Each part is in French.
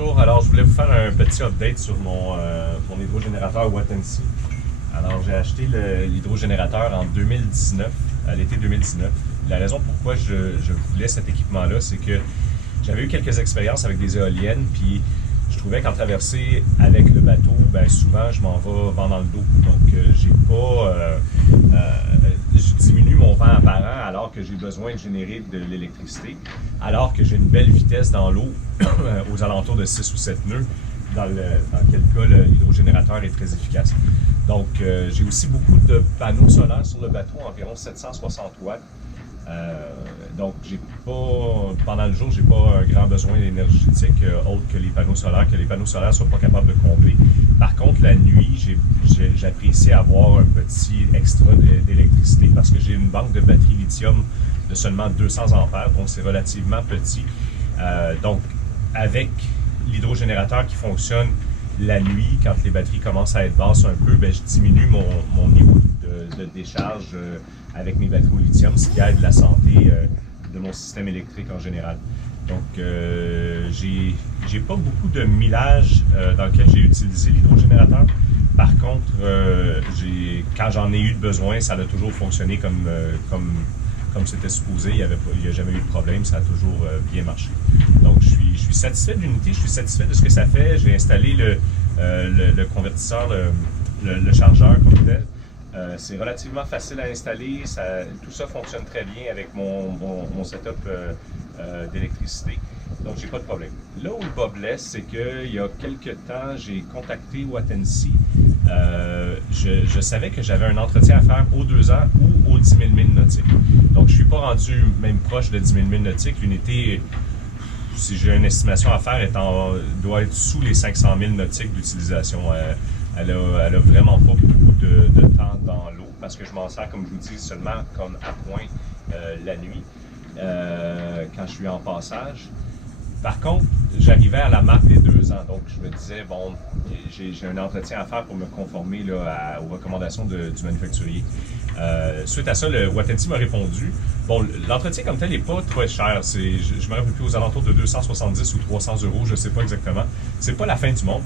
bonjour. Alors, je voulais vous faire un petit update sur mon hydrogénérateur Wattensee. Alors, j'ai acheté l'hydrogénérateur en 2019, à l'été 2019. La raison pourquoi je voulais cet équipement-là, c'est que j'avais eu quelques expériences avec des éoliennes, puis je trouvais qu'en traversée avec le bateau, ben souvent, je m'en vais vent dans le dos. Donc, je diminue mon vent apparent alors que j'ai besoin de générer de l'électricité, alors que j'ai une belle vitesse dans l'eau, aux alentours de 6 ou 7 nœuds, dans quel cas l'hydrogénérateur est très efficace. Donc, j'ai aussi beaucoup de panneaux solaires sur le bateau, environ 760 watts. Donc, pendant le jour, j'ai pas un grand besoin énergétique autre que les panneaux solaires ne sont pas capables de combler. Par contre, la nuit, j'apprécie avoir un petit extra d'électricité parce que j'ai une banque de batterie lithium de seulement 200 ampères, donc c'est relativement petit. Donc, avec l'hydrogénérateur qui fonctionne la nuit, quand les batteries commencent à être basses un peu, ben, je diminue mon niveau de décharge avec mes batteries au lithium, ce qui aide la santé de mon système électrique en général. Donc, j'ai pas beaucoup de millage dans lequel j'ai utilisé l'hydrogénérateur. Par contre, quand j'en ai eu besoin, ça a toujours fonctionné comme c'était supposé. Il n'y a jamais eu de problème, ça a toujours bien marché. Donc, je suis satisfait de l'unité, je suis satisfait de ce que ça fait. J'ai installé le convertisseur, le chargeur comme tel. C'est relativement facile à installer, tout ça fonctionne très bien avec mon setup d'électricité, donc j'ai pas de problème. Là où le bas blesse, c'est qu'il y a quelques temps, j'ai contacté Wattensee. Je savais que j'avais un entretien à faire aux 2 ans ou aux 10 000 milles nautiques. Donc je suis pas rendu même proche de 10 000 milles nautiques. L'unité, si j'ai une estimation à faire, doit être sous les 500 000 nautiques d'utilisation. Elle a vraiment pas beaucoup de temps dans l'eau parce que je m'en sers, comme je vous dis, seulement comme appoint la nuit quand je suis en passage. Par contre, j'arrivais à la marque des 2 ans, donc je me disais, bon, j'ai un entretien à faire pour me conformer là, aux recommandations du manufacturier. Suite à ça, le Wattensee m'a répondu. Bon, l'entretien comme tel n'est pas trop cher. Je me rappelle plus, aux alentours de 270 ou 300 euros, je ne sais pas exactement. C'est pas la fin du monde.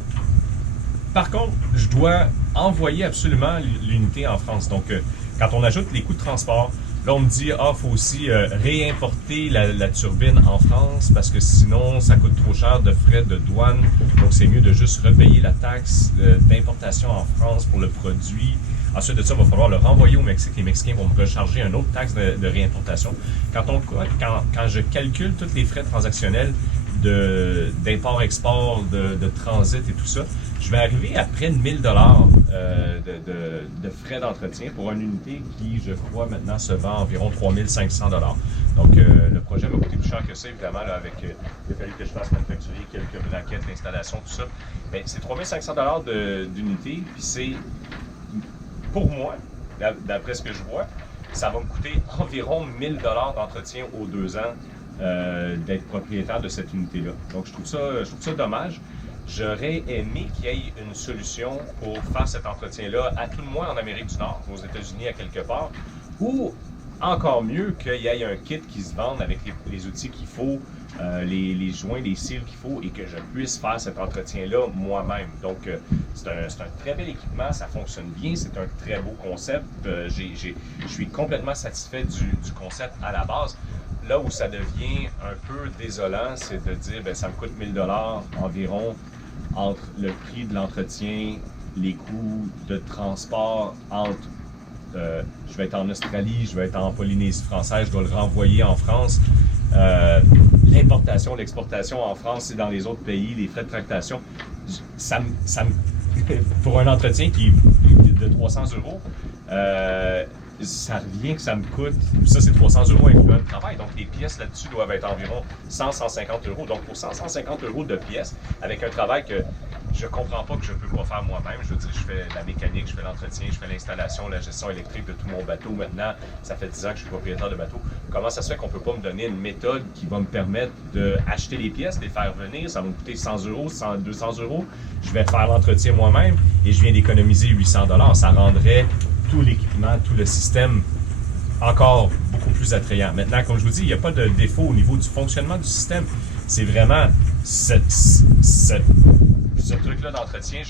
Par contre, je dois envoyer absolument l'unité en France. Donc, quand on ajoute les coûts de transport, là, on me dit, faut aussi réimporter la turbine en France parce que sinon, ça coûte trop cher de frais de douane. Donc, c'est mieux de juste repayer la taxe d'importation en France pour le produit. Ensuite de ça, il va falloir le renvoyer au Mexique. Les Mexicains vont me recharger une autre taxe de réimportation. Quand je calcule tous les frais transactionnels d'import-export, de transit et tout ça, je vais arriver à près de 1000 $ de frais d'entretien pour une unité qui, je crois, maintenant se vend environ 3500 $. Donc, le projet m'a coûté plus cher que ça, évidemment, là, il a fallu que je fasse manufacturier quelques braquettes, l'installation, tout ça. Mais c'est 3500 $ d'unité, puis c'est, pour moi, d'après ce que je vois, ça va me coûter environ 1000 $ d'entretien aux 2 ans d'être propriétaire de cette unité-là. Donc, je trouve ça dommage. J'aurais aimé qu'il y ait une solution pour faire cet entretien-là, à tout le moins en Amérique du Nord, aux États-Unis à quelque part, ou encore mieux qu'il y ait un kit qui se vende avec les outils qu'il faut, les joints, les cils qu'il faut, et que je puisse faire cet entretien-là moi-même. Donc, c'est un très bel équipement, ça fonctionne bien, c'est un très beau concept. Je suis complètement satisfait du concept à la base. Là où ça devient un peu désolant, c'est de dire, ça me coûte 1000 $ environ entre le prix de l'entretien, les coûts de transport entre, je vais être en Australie, je vais être en Polynésie française, je dois le renvoyer en France. L'importation, l'exportation en France et dans les autres pays, les frais de tractation, pour un entretien qui est de 300 €, ça revient que ça me coûte, ça c'est 300 € incluant le travail, donc les pièces là-dessus doivent être environ 100-150 €. Donc pour 100-150 € de pièces, avec un travail que je comprends pas que je peux pas faire moi-même, je veux dire, je fais la mécanique, je fais l'entretien, je fais l'installation, la gestion électrique de tout mon bateau maintenant, ça fait 10 ans que je suis propriétaire de bateau. Comment ça se fait qu'on peut pas me donner une méthode qui va me permettre d'acheter les pièces, de les faire venir, ça va me coûter 100 €, 200 €, je vais faire l'entretien moi-même et je viens d'économiser 800 $, ça rendrait tout l'équipement, tout le système encore beaucoup plus attrayant. Maintenant, comme je vous dis, il n'y a pas de défaut au niveau du fonctionnement du système. c'est vraiment ce truc-là d'entretien,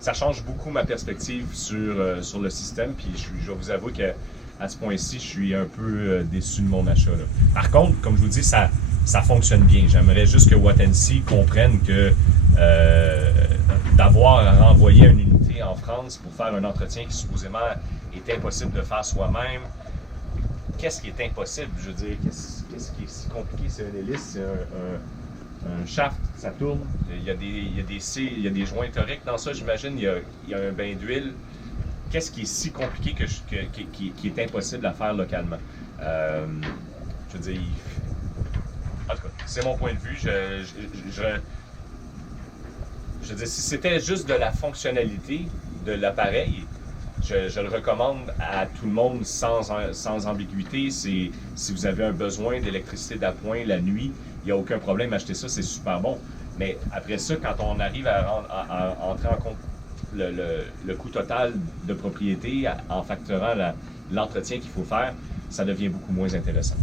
ça change beaucoup ma perspective sur le système. Puis je vais vous avouer qu'à ce point-ci, je suis un peu déçu de mon achat, là. Par contre, comme je vous dis, ça fonctionne bien. J'aimerais juste que Watt&C comprenne que d'avoir à renvoyer une unité en France pour faire un entretien qui supposément est impossible de faire soi-même. Qu'est-ce qui est impossible? Je veux dire, qu'est-ce qui est si compliqué? C'est une hélice, c'est un shaft, ça tourne. Il y a des joints toriques dans ça, j'imagine. Il y a un bain d'huile. Qu'est-ce qui est si compliqué qui est impossible à faire localement? Je veux dire, en tout cas, c'est mon point de vue. Je veux dire, si c'était juste de la fonctionnalité de l'appareil, je le recommande à tout le monde sans ambiguïté. Si vous avez un besoin d'électricité d'appoint la nuit, il n'y a aucun problème, achetez ça, c'est super bon. Mais après ça, quand on arrive à entrer en compte le coût total de propriété en facturant l'entretien qu'il faut faire, ça devient beaucoup moins intéressant.